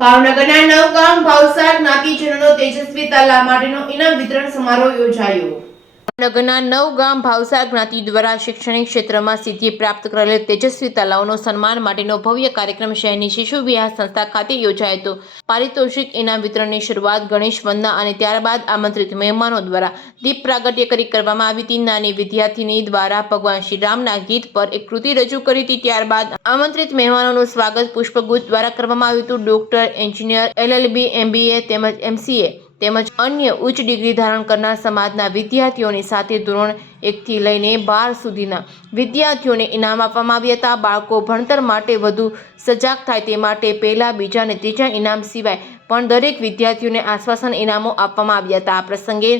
ભાવનગરના નવગામ ભાવસાર જ્ઞાતિજનોનો તેજસ્વી તાલા માટેનો ઇનામ વિતરણ સમારોહ યોજાયો। ભાવનગરના નવગામ ભાવસાર જ્ઞાતિ દ્વારા શૈક્ષણિક ક્ષેત્રમાં સિદ્ધિ પ્રાપ્ત કરેલ તેજસ્વી તાલાઓનો સન્માન માટેનો ભવ્ય કાર્યક્રમ શહેરની શિશુ વિહાર સંસ્થા ખાતે યોજાયો હતો। પારિતોષિક ઇનામ વિતરણની શરૂઆત ગણેશ વંદના અને ત્યારબાદ આમંત્રિત મહેમાનો દ્વારા દીપ પ્રાગટ્ય કરી કરવામાં આવી હતી। નાની વિદ્યાર્થીની દ્વારા ભગવાન શ્રી રામના ગીત પર એક કૃતિ રજૂ કરી હતી। ત્યારબાદ આમંત્રિત મહેમાનોનું સ્વાગત પુષ્પગુચ્છ દ્વારા કરવામાં આવ્યું હતું। ડોક્ટર, એન્જિનિયર, LLB, MBA તેમજ MCA તેમજ અન્ય ઉચ્ચ ડિગ્રી ધારણ કરનાર સમાજના વિદ્યાર્થીઓની સાથે ધોરણ 1 થી લઈને 12 સુધીના વિદ્યાર્થીઓને ઇનામ આપવામાં આવ્યા હતા। બાળકો ભણતર માટે વધુ સજાગ થાય તે માટે પહેલા, બીજા અને ત્રીજા ઇનામ સિવાય પણ દરેક વિદ્યાર્થીઓને આશ્વાસન ઇનામો આપવામાં આવ્યા હતા। આ પ્રસંગે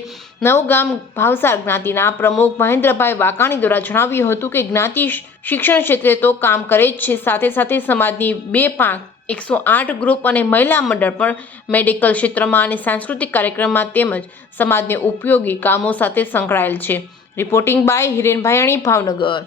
નવગામ ભાવસાર જ્ઞાતિના પ્રમુખ મહેન્દ્રભાઈ વાકાણી દ્વારા જણાવ્યું હતું કે જ્ઞાતિ શિક્ષણ ક્ષેત્રે તો કામ કરે જ છે, સાથે સાથે સમાજની 2 પાંખ 108 ગ્રુપ અને મહિલા મંડળ પણ મેડિકલ ક્ષેત્રમાં અને સાંસ્કૃતિક કાર્યક્રમમાં તેમજ સમાજને ઉપયોગી કામો સાથે સંકળાયેલ છે। Reporting by Hiren Bhayani, Bhavnagar.